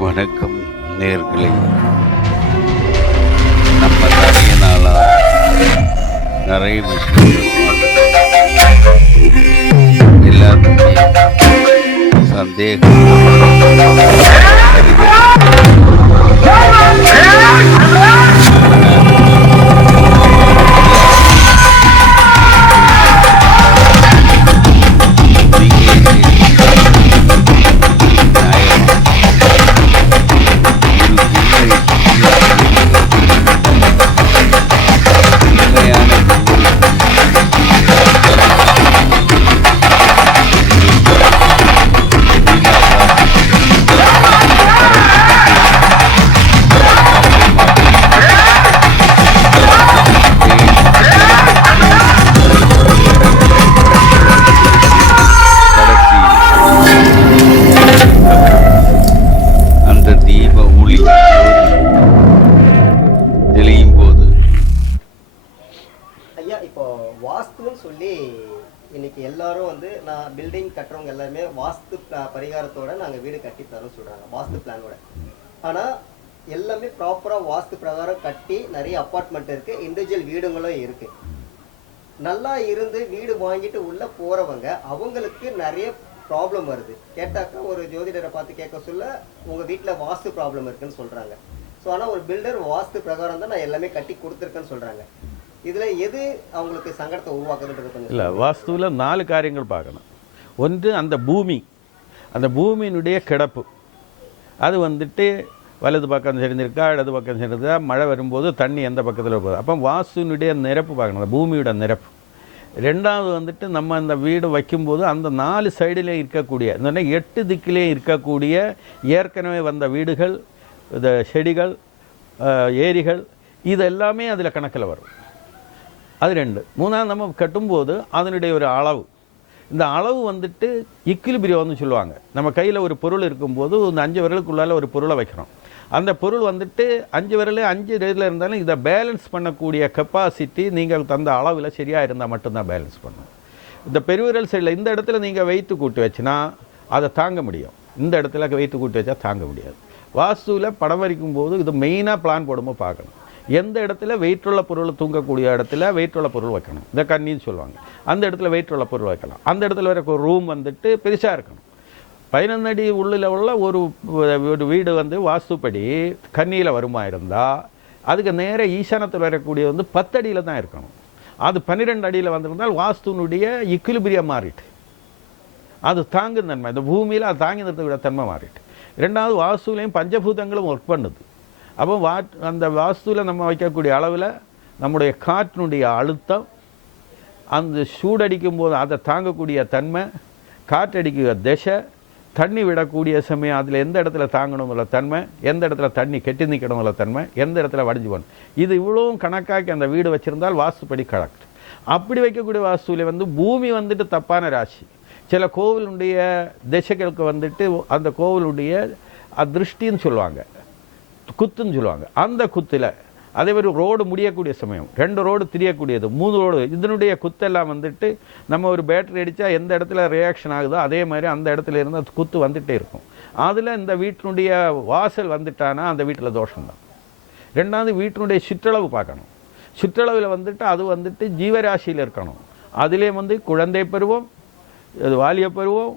வணக்கம் நேர்களே. நம்ம நிறைய நாளாக நிறைய விஷயங்கள் எல்லாருக்குமே சந்தேகம் இன்னைக்கு எல்லாரும் வந்து நான் பில்டிங் கட்டுறவங்க எல்லாருமே வாஸ்து பரிகாரத்தோட நாங்கள் வீடு கட்டி தரோம் சொல்றாங்க, வாஸ்து பிளானோட. ஆனால் எல்லாமே ப்ராப்பராக வாஸ்து பிரகாரம் கட்டி நிறைய அப்பார்ட்மெண்ட் இருக்கு, இண்டிவிஜுவல் வீடுங்களும் இருக்கு. நல்லா இருந்து வீடு வாங்கிட்டு உள்ள போறவங்க அவங்களுக்கு நிறைய ப்ராப்ளம் வருது. கேட்டாக்கா ஒரு ஜோதிடரை பார்த்து கேட்க சொல்ல உங்க வீட்டில் வாஸ்து ப்ராப்ளம் இருக்குன்னு சொல்றாங்க. ஸோ ஆனால் ஒரு பில்டர் வாஸ்து பிரகாரம் தான் நான் எல்லாமே கட்டி கொடுத்துருக்கேன்னு சொல்றாங்க. இதில் எது அவங்களுக்கு சங்கடத்தை உருவாக்குதுன்றது இல்லை, வாஸ்துவில் 4 காரியங்கள் பார்க்கணும். ஒன்று அந்த பூமியினுடைய கிடப்பு, அது வந்துட்டு வலது பக்கம் சேர்ந்திருக்கா இடது பக்கம் சேர்ந்திருக்கா, மழை வரும்போது தண்ணி எந்த பக்கத்தில் போகுது. அப்போ வாஸ்துனுடைய நிரப்பு பார்க்கணும், அந்த பூமியோட நிரப்பு. ரெண்டாவது வந்துட்டு நம்ம அந்த வீடு வைக்கும்போது அந்த 4 சைடிலே இருக்கக்கூடிய இந்த 8 திக்கிலே இருக்கக்கூடிய ஏற்கனவே வந்த வீடுகள், இந்த செடிகள், ஏரிகள், இது எல்லாமே அதில் கணக்கில் வரும். அது 2. மூணாவது நம்ம கட்டும்போது அதனுடைய ஒரு அளவு, இந்த அளவு வந்துட்டு இக்விலிபிரியம்னு சொல்லுவாங்க. நம்ம கையில் ஒரு பொருள் இருக்கும்போது இந்த 5 விரலுக்குள்ளால் ஒரு பொருளை வைக்கிறோம். அந்த பொருள் வந்துட்டு 5 விரல் 5 இதில் இருந்தாலும் இதை பேலன்ஸ் பண்ணக்கூடிய கெப்பாசிட்டி நீங்கள் தந்த அளவில் சரியாக இருந்தால் மட்டும்தான் பேலன்ஸ் பண்ணணும். இந்த பெருவிரல் சைடில் இந்த இடத்துல நீங்கள் வெயிட்டு கூட்டி வச்சுனா அதை தாங்க முடியும், இந்த இடத்துல வெயிட்டு கூட்டி வச்சா தாங்க முடியாது. வாஸ்துவில் படம் வரைக்கும் போது இது மெயினாக பிளான் போடும்போது பார்க்கணும், எந்த இடத்துல வெயிட்டுள்ள பொருள் தூங்கக்கூடிய இடத்துல வெயிட்டுள்ள பொருள் வைக்கணும். இந்த கண்ணின்னு சொல்லுவாங்க, அந்த இடத்துல வெயிட்டுள்ள பொருள் வைக்கலாம். அந்த இடத்துல வர ஒரு ரூம் வந்துட்டு பெருசாக இருக்கணும். 15 அடி உள்ளில் உள்ள ஒரு வீடு வந்து வாஸ்துப்படி கண்ணியில் வருமா இருந்தால் அதுக்கு நேராக ஈசானத்தில் வரக்கூடிய வந்து 10 அடியில் தான் இருக்கணும். அது 12 அடியில் வந்திருந்தால் வாஸ்துனுடைய இக்விலிபிரியம் மாறிட்டு, அது தாங்கும் தன்மை, இந்த பூமியில் அது தாங்கி நிறுத்தக்கூடிய தன்மை மாறிட்டு. ரெண்டாவது வாஸ்துவிலையும் பஞ்சபூதங்களும் ஒர்க் பண்ணுது. அப்போ அந்த வாஸ்துவில் நம்ம வைக்கக்கூடிய அளவில் நம்முடைய காற்றினுடைய அழுத்தம், அந்த சூடடிக்கும் போது அதை தாங்கக்கூடிய தன்மை, காற்றடிக்கிற திசை, தண்ணி விடக்கூடிய சமயம் அதில் எந்த இடத்துல தாங்கணுங்கிற தன்மை, எந்த இடத்துல தண்ணி கெட்டி நிற்கணுங்கிற தன்மை, எந்த இடத்துல வடிஞ்சு போகணும், இது இவ்வளவும் கணக்காக்கி அந்த வீடு வச்சுருந்தால் வாஸ்துப்படி கரெக்ட். அப்படி வைக்கக்கூடிய வாஸ்துவில் வந்து பூமி வந்துட்டு தப்பான ராசி. சில கோவிலுடைய திசைகளுக்கு வந்துட்டு அந்த கோவிலுடைய திருஷ்டின்னு சொல்லுவாங்க, குத்துன்னு சொல்லுவாங்க. அந்த குத்தில் அதே மாதிரி ரோடு முடியக்கூடிய சமயம், 2 ரோடு திரியக்கூடியது, 3 ரோடு, இதனுடைய குத்தெல்லாம் வந்துட்டு நம்ம ஒரு பேட்டரி அடித்தா எந்த இடத்துல ரியாக்ஷன் ஆகுதோ அதே மாதிரி அந்த இடத்துல இருந்து அந்த குத்து வந்துகிட்டே இருக்கும். அதில் இந்த வீட்டினுடைய வாசல் வந்துட்டானா அந்த வீட்டில் தோஷம்தான். ரெண்டாவது வீட்டினுடைய சுற்றளவு பார்க்கணும். சுற்றளவில் வந்துட்டு அது வந்துட்டு ஜீவராசியில் இருக்கணும். அதிலே வந்து குழந்தை பருவம், வாலிய பருவம்,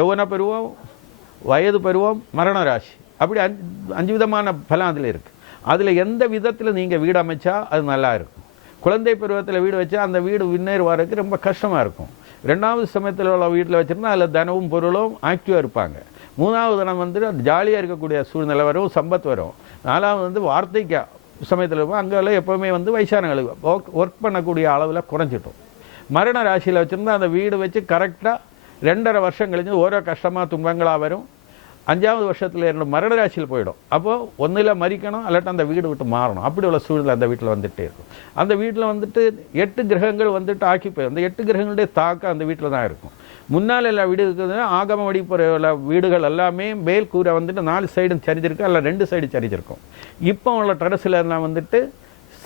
யௌவன பருவம், வயது பருவம், மரண ராசி, அப்படி 5 விதமான பலம் அதில் இருக்குது. அதில் எந்த விதத்தில் நீங்கள் வீடு அமைச்சா அது நல்லா இருக்கும். குழந்தை பருவத்தில் வீடு வச்சா அந்த வீடு விண்ணேறு வரதுக்கு ரொம்ப கஷ்டமாக இருக்கும். 2வது சமயத்தில் உள்ள வீட்டில் வச்சுருந்தா அதில் தனமும் பொருளும் ஆக்டிவாக இருப்பாங்க. 3வது தினம் வந்துட்டு ஜாலியாக இருக்கக்கூடிய சூழ்நிலை வரும், சம்பத் வரும். 4வது வந்து வார்த்தைக்கு சமயத்தில் இருப்போம், அங்கெல்லாம் எப்போவுமே வந்து வயசானங்களுக்கு ஒர்க் பண்ணக்கூடிய அளவில் குறைஞ்சிட்டோம். மரண ராசியில் வச்சுருந்தா அந்த வீடு வச்சு கரெக்டாக 2.5 வருஷம் கழிஞ்சு ஓரோ கஷ்டமாக துன்பங்களாக வரும். 5வது வருஷத்தில் 2 மரண ராசியில் போயிடும். அப்போது ஒன்றில் மறிக்கணும், அல்லாட்ட அந்த வீடு விட்டு மாறணும். அப்படி உள்ள சூழ்நிலை அந்த வீட்டில் வந்துகிட்டே இருக்கும். அந்த வீட்டில் வந்துட்டு 8 கிரகங்கள் வந்துட்டு ஆக்கி போயிடும். அந்த 8 கிரகங்களுடைய தாக்கம் அந்த வீட்டில் தான் இருக்கும். முன்னால் எல்லா வீடு இருக்குதுன்னா ஆகம வழிபுற வீடுகள் எல்லாமே மேல் கூரை வந்துட்டு 4 சைடும் சரிஞ்சிருக்கு, அல்ல 2 சைடு சரிஞ்சிருக்கும். இப்போ உள்ள டெரஸில் எல்லாம் வந்துட்டு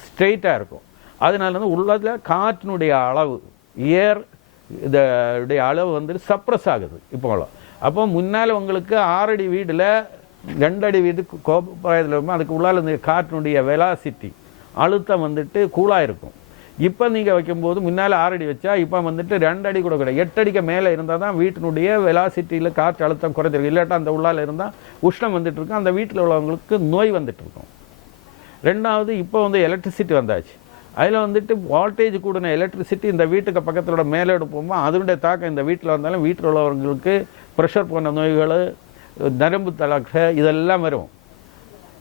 ஸ்ட்ரெயிட்டாக இருக்கும். அதனால வந்து உள்ளதில் காற்றினுடைய அளவு, ஏர் இதோடைய அளவு வந்துட்டு சப்ரஸ் ஆகுது இப்போ. அப்போ முன்னால் உங்களுக்கு 6 அடி வீடில் 2 அடி வீட்டுக்கு கோபுரத்தில் இருக்கும், அதுக்கு உள்ளால் இந்த காற்றினுடைய வெலாசிட்டி அழுத்தம் வந்துட்டு கூலாக இருக்கும். இப்போ நீங்கள் வைக்கும்போது முன்னால் 6 அடி வச்சா இப்போ வந்துட்டு 2 அடி கூட கிடையாது, 8 அடிக்கு மேலே இருந்தால் தான் வீட்டினுடைய வெலாசிட்டியில் காற்று அழுத்தம் குறைஞ்சிருக்கு. இல்லாட்டா அந்த உள்ளால் இருந்தால் உஷ்ணம் வந்துட்டு இருக்கும், அந்த வீட்டில் உள்ளவங்களுக்கு நோய் வந்துட்டு இருக்கும். ரெண்டாவது இப்போ வந்து எலக்ட்ரிசிட்டி வந்தாச்சு, அதில் வந்துட்டு வால்டேஜ் கூடின எலக்ட்ரிசிட்டி இந்த வீட்டுக்கு பக்கத்தோட மேலே எடுப்போமோ அதனுடைய தாக்கம் இந்த வீட்டில் வந்தாலும் வீட்டில் உள்ளவங்களுக்கு ப்ரெஷர் போன்ற நோய்கள், நரம்பு தளர்ச்சி இதெல்லாம் வரும்.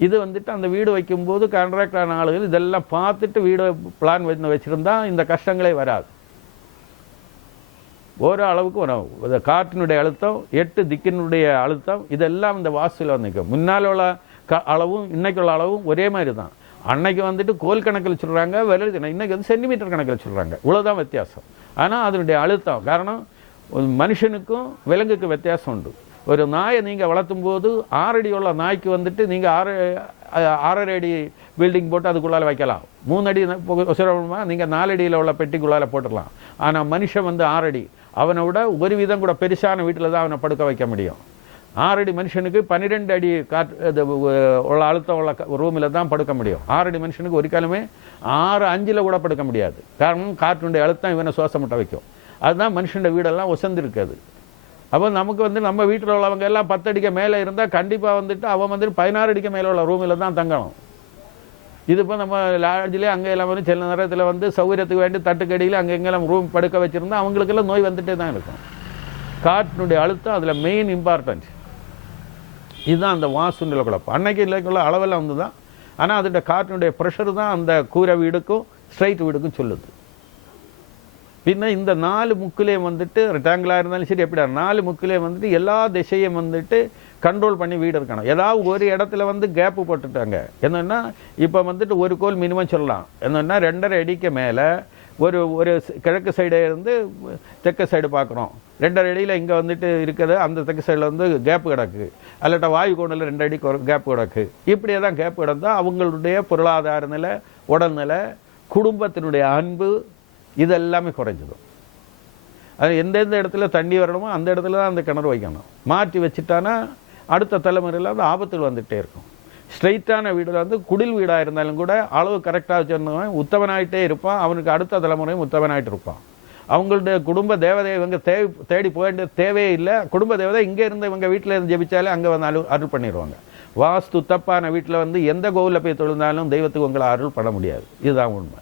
இது வந்துட்டு அந்த வீடு வைக்கும்போது கான்ட்ராக்டான ஆளுகள் இதெல்லாம் பார்த்துட்டு வீடு பிளான் வச்சுருந்தா இந்த கஷ்டங்களே வராது. ஒரு அளவுக்கு வரும். காற்றினுடைய அழுத்தம், 8 திக்கினுடைய அழுத்தம் இதெல்லாம் இந்த வாஸ்துவில் வந்து நிற்கும். முன்னால் உள்ள அளவும் இன்னைக்குள்ள அளவும் ஒரே மாதிரி தான். அன்னைக்கு வந்துட்டு கோல் கணக்கில் சொல்கிறாங்க, இன்னைக்கு வந்து சென்டிமீட்டர் கணக்கில் சொல்கிறாங்க, இவ்வளோதான் வித்தியாசம். ஆனால் அதனுடைய அழுத்தம் காரணம் மனுஷனுக்கும் விலங்குக்கு வித்தியாசம் உண்டு. ஒரு நாயை நீங்கள் வளர்த்தும் போது 6 அடி உள்ள நாய்க்கு வந்துட்டு நீங்கள் 6.5 அடி பில்டிங் போட்டு அதுக்குள்ளால் வைக்கலாம். 3 அடி உசரமாக நீங்கள் 4 அடியில் உள்ள பெட்டிக்குள்ளால் போட்டுடலாம். ஆனால் மனுஷன் வந்து 6 அடி, அவனை விட ஒரு விதம் கூட பெருசான வீட்டில் தான் அவனை படுக்க வைக்க முடியும். 6 அடி மனுஷனுக்கு 12 அடி காற்று உள்ள அழுத்தம் உள்ள ரூமில் தான் படுக்க முடியும். 6 அடி மனுஷனுக்கு ஒரு காலமே 6.5 கூட படுக்க முடியாது. காரணம் காற்றினுடைய அழுத்தம் இவனை சுவாசமுட்ட வைக்கும். அதுதான் மனுஷனுடைய வீடெல்லாம் உசந்திருக்காது. அப்போ நமக்கு வந்து நம்ம வீட்டில் உள்ளவங்க எல்லாம் 10 அடிக்கு மேலே இருந்தால் கண்டிப்பாக வந்துட்டு அவன் வந்துட்டு 16 அடிக்கு மேலே உள்ள ரூமில் தான் தங்கணும். இது இப்போ நம்ம லாட்ஜிலே அங்கே எல்லாம் வந்து சில நேரத்தில் வந்து சௌகரியத்துக்கு வேண்டி தட்டுக்கடியில் அங்கே எங்கெல்லாம் ரூம் படுக்க வச்சுருந்தா அவங்களுக்கெல்லாம் நோய் வந்துட்டே தான் இருக்கும். காற்றினுடைய அழுத்தம் அதில் மெயின் இம்பார்ட்டன்ட். இதுதான் அந்த வாஸ்துநிலை குழப்பம். அன்னைக்கு இல்லைக்குள்ள அளவெல்லாம் வந்து தான், ஆனால் அதோட காற்றினுடைய ப்ரெஷர் தான் அந்த கூரை வீடுக்கும் ஸ்ட்ரைட் வீடுக்கும் சொல்லுது. பின்ன இந்த 4 முக்கிலையும் வந்துட்டு ரெக்டாங்கிளாக இருந்தாலும் சரி எப்படியா 4 முக்கிலையும் வந்துட்டு எல்லா திசையும் வந்துட்டு கண்ட்ரோல் பண்ணி வீடு இருக்கணும். ஏதாவது ஒரு இடத்துல வந்து கேப்பு போட்டுட்டாங்க என்னென்னா, இப்போ வந்துட்டு ஒரு கோல் மினிமம் சொல்லலாம் என்னென்னா 2.5 அடிக்கு மேலே ஒரு கிழக்கு சைடே இருந்து தெற்கு சைடு பார்க்குறோம், 2.5 அடியில் இங்கே வந்துட்டு இருக்கிறது அந்த தெற்கு சைடில் வந்து கேப்பு கிடக்கு, அல்லாட்டா வாயு கோணில் 2 அடிக்கு ஒரு கேப்பு கிடக்கு. இப்படியே தான் கேப்பு கிடந்தால் அவங்களுடைய பொருளாதார நிலை, உடல்நிலை, குடும்பத்தினுடைய அன்பு இதெல்லாமே குறைஞ்சிடும். அது எந்தெந்த இடத்துல தண்ணி வரணுமோ அந்த இடத்துல தான் அந்த கிணறு வைக்கணும். மாற்றி வச்சுட்டானா அடுத்த தலைமுறையில் வந்து ஆபத்தில் வந்துகிட்டே இருக்கும். ஸ்ட்ரைட்டான வீடில் வந்து குடில் வீடாக இருந்தாலும் கூட அளவு கரெக்டாக வச்சுருந்தவன் உத்தவனாயிட்டே இருப்பான், அவனுக்கு அடுத்த தலைமுறையும் உத்தவனாயிட்டு இருப்பான். அவங்களுடைய குடும்ப தேவதை இவங்க தேடி போக வேண்டிய தேவையே இல்லை. குடும்ப தேவதை இங்கே இருந்து இவங்க வீட்டில் இருந்து ஜெபிச்சாலே அங்கே வந்து அருள் பண்ணிடுவாங்க. வாஸ்து தப்பான வீட்டில் வந்து எந்த கோவிலில் போய் தொழுந்தாலும் தெய்வத்துக்கு உங்களை அருள் பண்ண முடியாது. இதுதான் உண்மை.